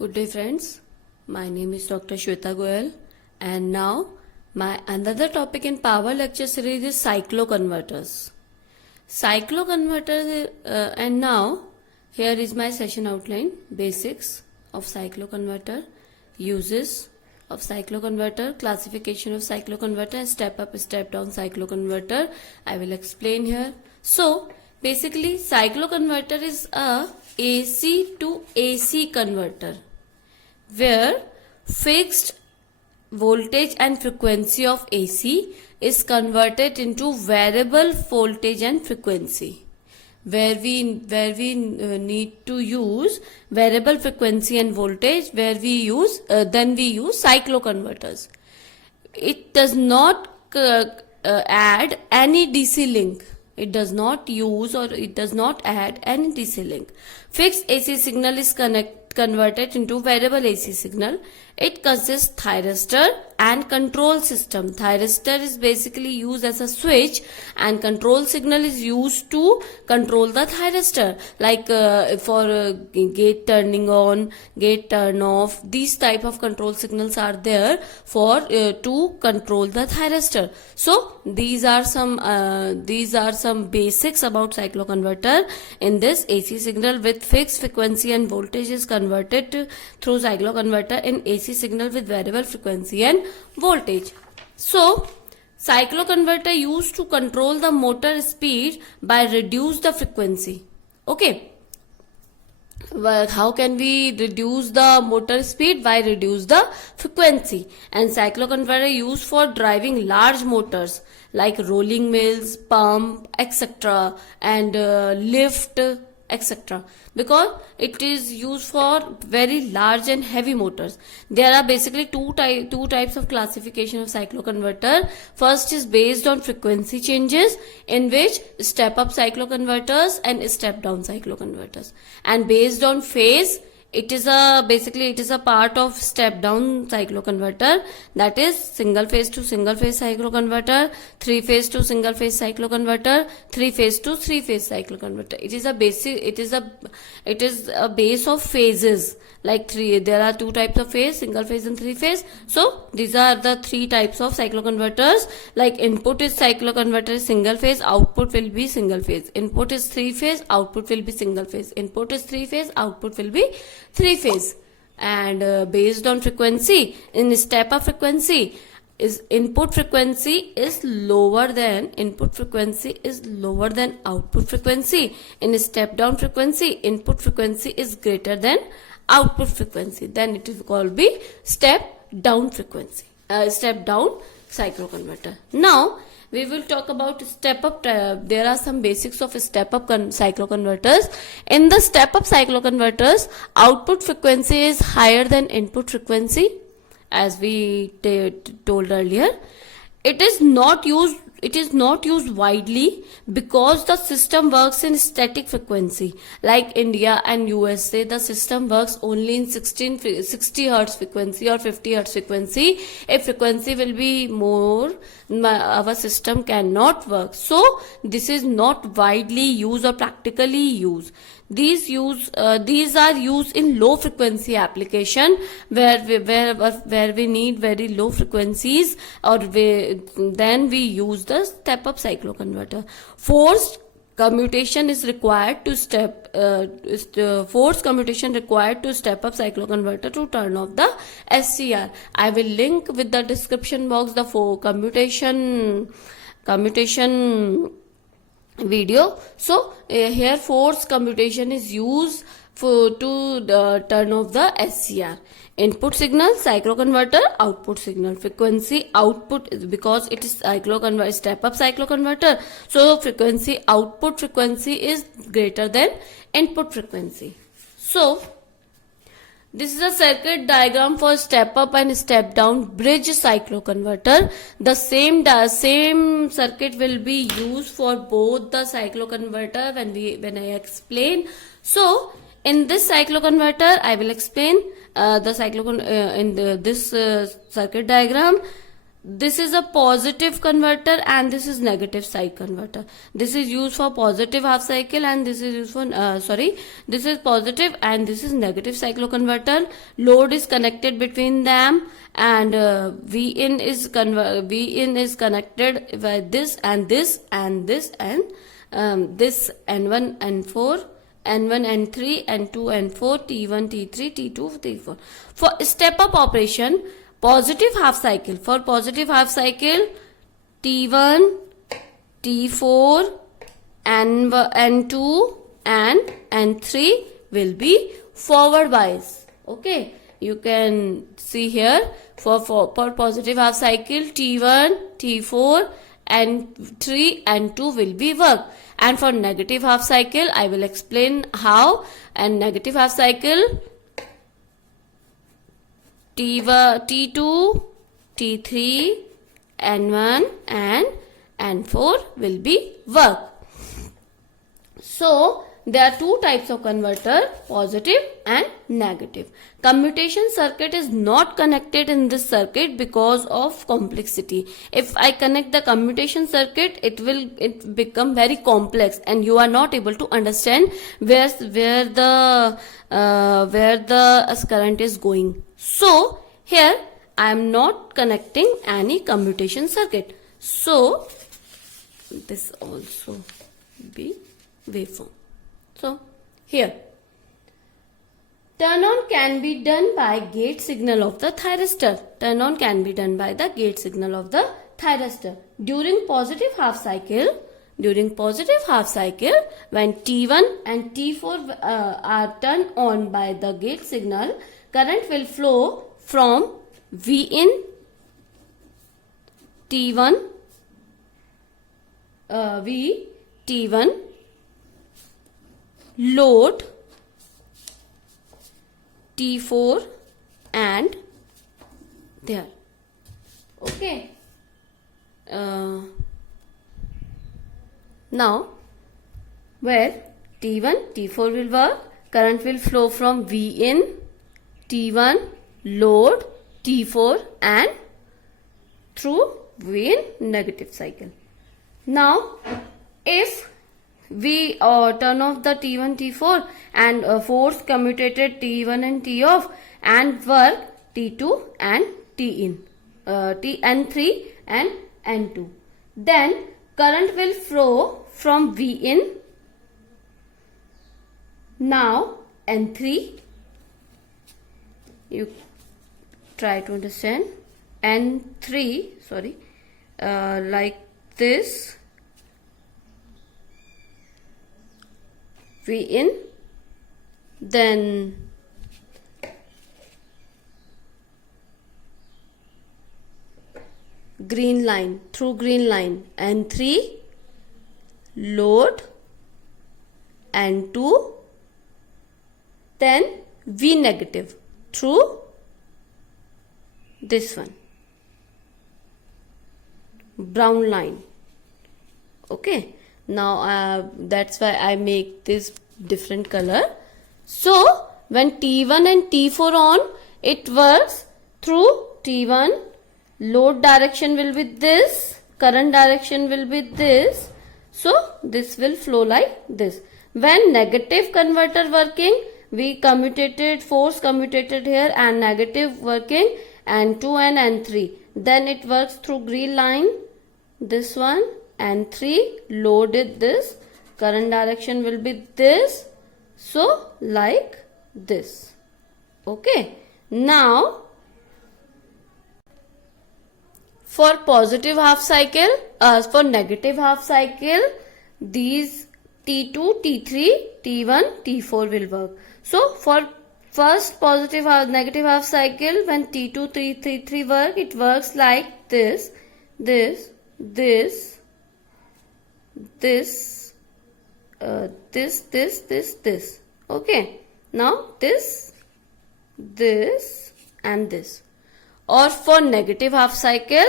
Good day friends, my name is Dr. Shweta Goyal and now my another topic in power lecture series is cycloconverters. Cycloconverters and now here is my session outline, basics of cycloconverter, uses of cycloconverter, classification of cycloconverter and step up step down cycloconverter I will explain here. So basically cycloconverter is a AC to AC converter where fixed voltage and frequency of AC is converted into variable voltage and frequency, where we need to use variable frequency and voltage, where we use cycloconverters. It does not add any DC link. It does not use or it does not add any DC link. Fixed AC signal is converted into variable AC signal. It consists thyristor and control system. Thyristor is basically used as a switch and control signal is used to control the thyristor, like for gate turning on, gate turn off. These type of control signals are there for to control the thyristor. So these are some basics about cycloconverter. In this, AC signal with fixed frequency and voltage is converted through cycloconverter in AC signal with variable frequency and voltage. So cycloconverter used to control the motor speed by reduce the frequency. Okay, well, how can we reduce the motor speed? By reduce the frequency. And cycloconverter used for driving large motors like rolling mills, pump, etc. and lift, etc. because it is used for very large and heavy motors. There are basically two types of classification of cycloconverter. First is based on frequency changes, in which step up cycloconverters and step down cycloconverters, and based on phase, it is a part of step down cycloconverter, that is single phase to single phase cycloconverter, three phase to single phase cycloconverter, three phase to three phase cycloconverter. It is a base of phases, like there are two types of phase, single phase and three phase. So these are the three types of cycloconverters. Like input is cycloconverter is single phase, output will be single phase. Input is three phase, output will be single phase. Input is three phase, output will be three phase. And based on frequency, in step up frequency is input frequency is lower than output frequency. In step down frequency, input frequency is greater than output frequency. Then it is called be step down frequency, step down cycloconverter. Now we will talk about step up. There are some basics of step up cycloconverters. In the step up cycloconverters, output frequency is higher than input frequency, as we told earlier. It is not used widely because the system works in static frequency. Like India and USA, the system works only in 60 Hz frequency or 50 Hz frequency. If frequency will be more, our system cannot work. So this is not widely used or practically used. These are used in low frequency application, where we need very low frequencies, or then we use the step up cycloconverter. Forced commutation required to step up cycloconverter to turn off the SCR. I will link with the description box the commutation video. So here force commutation is used to turn off the SCR. Input signal cycloconverter, output signal frequency output, because it is cycloconverter, step up cycloconverter, so frequency output frequency is greater than input frequency. So this is a circuit diagram for step up and step down bridge cycloconverter. The same circuit will be used for both the cycloconverter when I explain. So in this cycloconverter, I will explain the circuit diagram. this is a positive converter and this is negative side converter. This is used for positive half cycle and this is used for this is positive and this is negative cycloconverter. Load is connected between them and Vin is connected by this and this and this and this N1 N4 N1 N3 N2 N4 T1 T3 T2 T4. For step up operation, positive half cycle, for positive half cycle T1 T4 N2 and N3 will be forward bias. Okay, you can see here for positive half cycle T1 T4 N3 N2 will be work, and for negative half cycle I will explain how. And negative half cycle T2, T3, N1 and N4 will be work. So there are two types of converter, positive and negative. Commutation circuit is not connected in this circuit because of complexity. If I connect the commutation circuit, it become very complex and you are not able to understand where the current is going. So here I am not connecting any commutation circuit. So this also be waveform. So here turn on can be done by gate signal of the thyristor. Turn on can be done by the gate signal of the thyristor. During positive half cycle, when T1 and T4 are turned on by the gate signal, current will flow from Vin T1 T1 load T4 and there. Okay. Now where T1 T4 will work, current will flow from Vin T1 load T4 and through Vin negative cycle. Now if we turn off the T1 T4 and force commutated T1 and T off and work T2 and T in N3 and N2, then current will flow from Vin now N3. You try to understand. N3 like this, Vin, then green line, through green line N3 load N2, then V negative through this one brown line. Okay, now that's why I make this different color. So when T1 and T4 on, it works through T1, load direction will be this, current direction will be this, so this will flow like this. When negative converter working, we commutated, force commutated here and negative working N2 and N3, then it works through green line, this one, N3 loaded this, current direction will be this, so like this. Okay, now for positive half cycle, for negative half cycle, these T2, T3, T1, T4 will work. So for first positive negative half cycle, when T2, T3 work, it works like this, this, this, this, this. Okay, now this and this. Or for negative half cycle,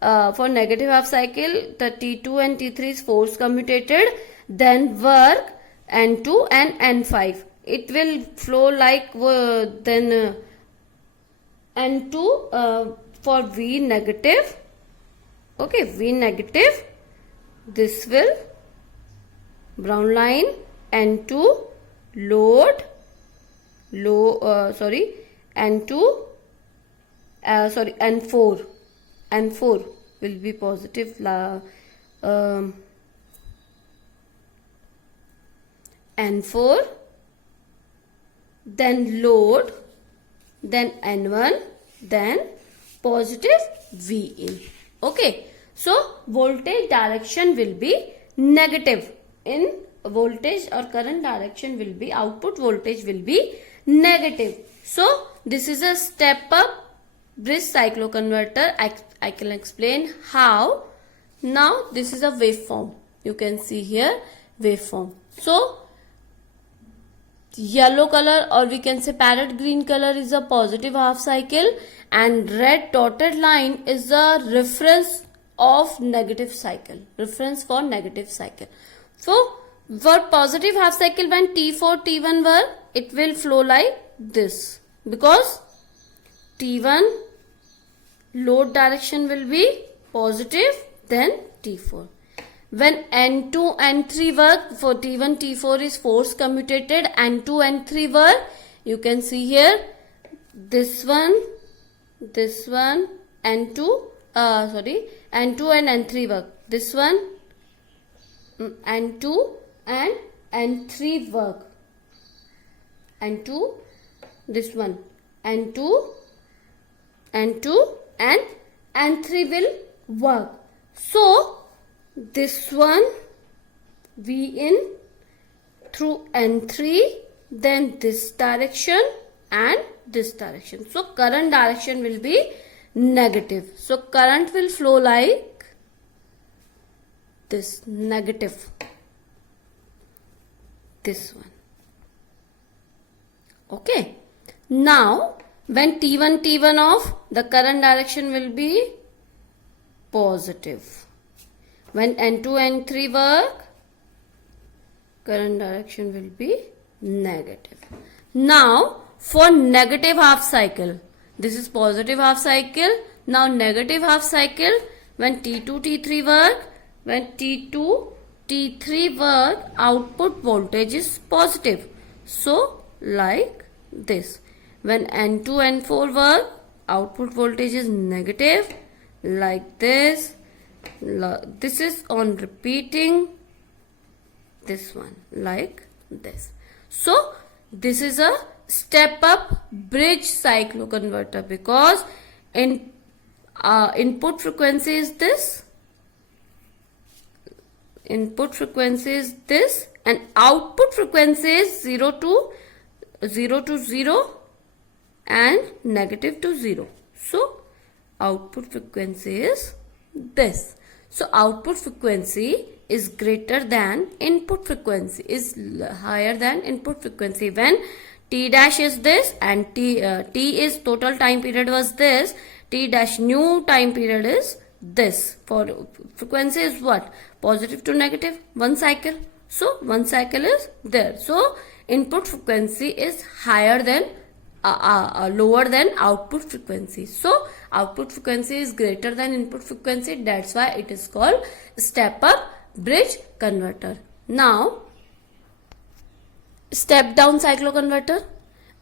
the T2 and T3 is force commutated, then work N2 and N5. It will flow like then N2 for V negative Okay, V negative. This will brown line N2 load N2 N4 will be positive N4, then load, then N1, then positive V in. Okay, so voltage direction will be negative. In voltage or current direction will be, output voltage will be negative. So this is a step up bridge cycloconverter. I can explain how. Now this is a waveform. You can see here waveform. So yellow color, or we can say parrot green color, is a positive half cycle, and red dotted line is a reference of negative cycle, reference for negative cycle. So for positive half cycle, when T4 T1 were, it will flow like this, because T1 load direction will be positive, then T4. When N2 N3 work, for T1 T4 is force commutated, N2 N3 work, you can see here this one, N2 and N3 work, this one N2 and N3 work, N2, this one N2 and N3 will work. So this one V in through N3, then this direction and this direction. So current direction will be negative. So current will flow like this, negative, this one. Okay. Now when T1 off, the current direction will be positive. When N2 N3 work, current direction will be negative. Now for negative half cycle, this is positive half cycle. Now negative half cycle, when T2 T3 work, when T2 T3 work, output voltage is positive. So like this. When N2 N4 work, output voltage is negative, like this. This is on repeating, this one like this. So this is a step up bridge cycloconverter, because input frequency is this, and output frequency is 0 to 0 and negative to 0. So output frequency is this. So output frequency is greater than input frequency, is higher than input frequency. When T dash is this and T is total time period was this, T dash new time period is this. For frequency is what? Positive to negative, one cycle. So one cycle is there. So input frequency is higher than lower than output frequency. So output frequency is greater than input frequency. That's why it is called step up bridge converter. Now step down cycloconverter,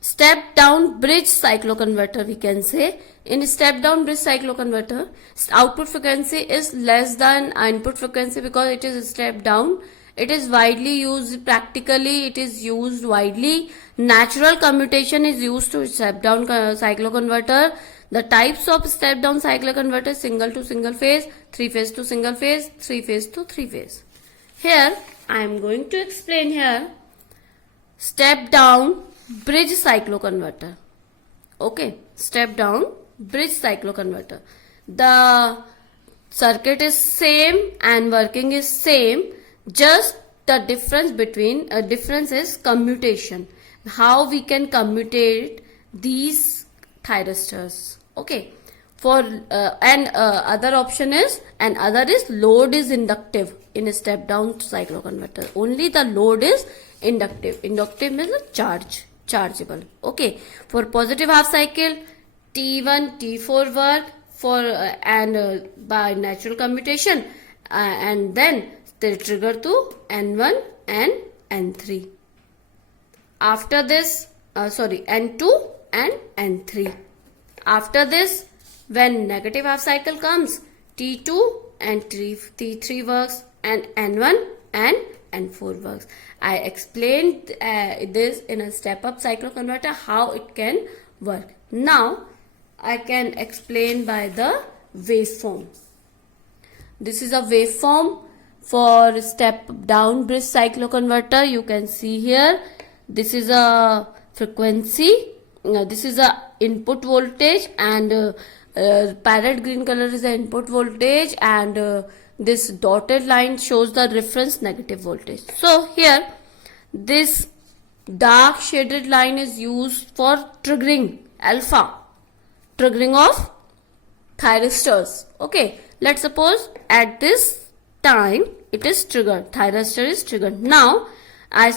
step down bridge cycloconverter, we can say. In step down bridge cycloconverter, output frequency is less than input frequency, because it is a step down. It is widely used, practically it is used widely. Natural commutation is used to step down cycloconverter. The types of step down cycloconverter: single to single phase, three phase to single phase, three phase to three phase. Here I am going to explain here step down bridge cycloconverter. Okay, step down bridge cycloconverter. The circuit is same and working is same. Just the difference is commutation. How we can commutate these thyristors. Okay. For other option is, and other is load is inductive in a step down cycloconverter. Only the load is inductive. Inductive means chargeable. Okay. For positive half cycle, T1 T4 work, by natural commutation, and then they trigger to N1 and N3. After this, N2 and N3. After this, when negative half cycle comes, T2 and T3 works, and N1 and N4 works. I explained this in a step-up cycloconverter how it can work. Now, I can explain by the waveform. This is a waveform for step-down bridge cycloconverter. You can see here. This is a frequency. This is a input voltage, and parrot green color is the input voltage, and this dotted line shows the reference negative voltage. So here this dark shaded line is used for triggering alpha, triggering of thyristors. Okay, let's suppose at this time it is triggered, thyristor is triggered. Now I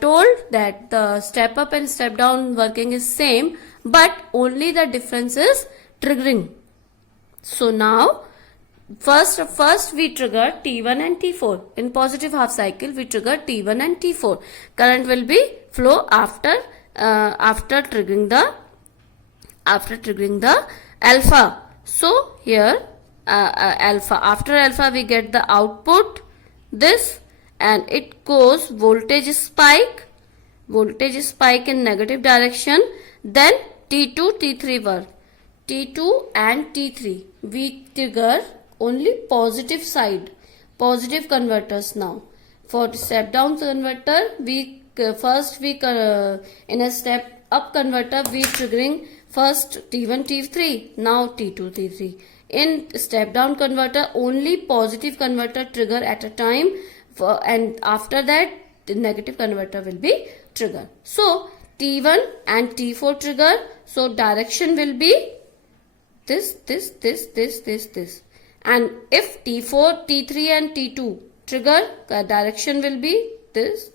told that the step up and step down working is same, but only the difference is triggering. So now first we trigger T1 and T4. In positive half cycle we trigger T1 and T4. Current will be flow after triggering the alpha. So here alpha, after alpha we get the output this, and it goes voltage spike in negative direction. Then T2 T3 work. T2 and T3 we trigger only positive side, positive converters. Now for step down converter we in a step up converter we triggering first T1 T3, now T2 T3. In step down converter only positive converter trigger at a time, and after that the negative converter will be triggered. So T1 and T4 trigger, so direction will be this, and if T4, T3 and T2 trigger, direction will be this.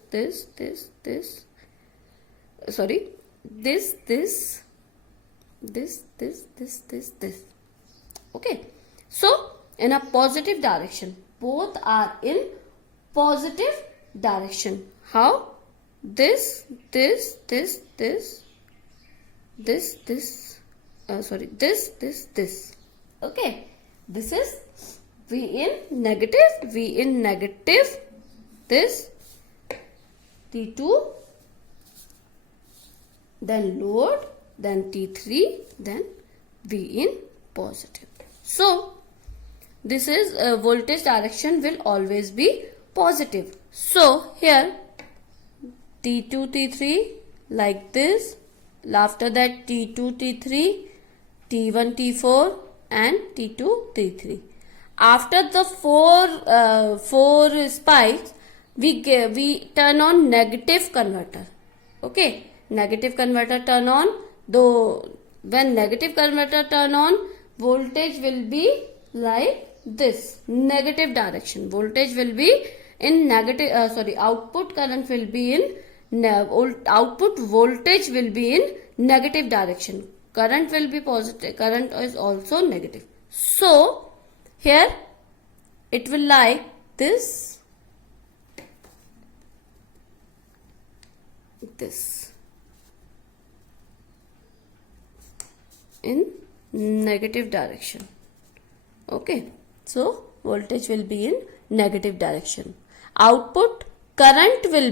Okay, so in a positive direction, both are in positive direction. How? This. Okay, this is V in negative, this T2, then load, then T3, then V in positive. So this is voltage direction will always be positive. So here T2 T3 like this, after that T2 T3, T1 T4 and T2 T3. After the four spikes we turn on negative converter. Okay, negative converter turn on. Though when negative converter turn on, voltage will be like this, negative direction. Voltage will be in negative, output current will be in output voltage will be in negative direction. Current will be positive, current is also negative. So here it will like this, in negative direction. Okay, so voltage will be in negative direction. Output current will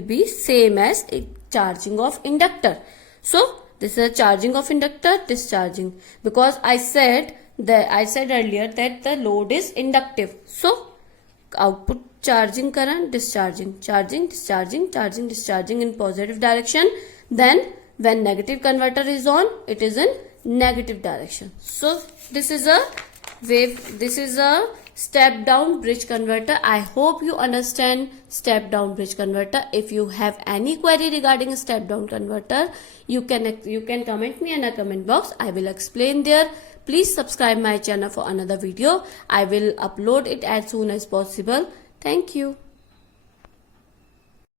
be same as a charging of inductor. So this is a charging of inductor, discharging, because I said earlier that the load is inductive. So output charging current, discharging, charging, discharging, charging, discharging in positive direction. Then when negative converter is on, it is in negative direction. So this is a step down bridge converter. I hope you understand step down bridge converter. If you have any query regarding a step down converter, you can comment me in a comment box. I will explain there. Please subscribe my channel for another video. I will upload it as soon as possible. Thank you.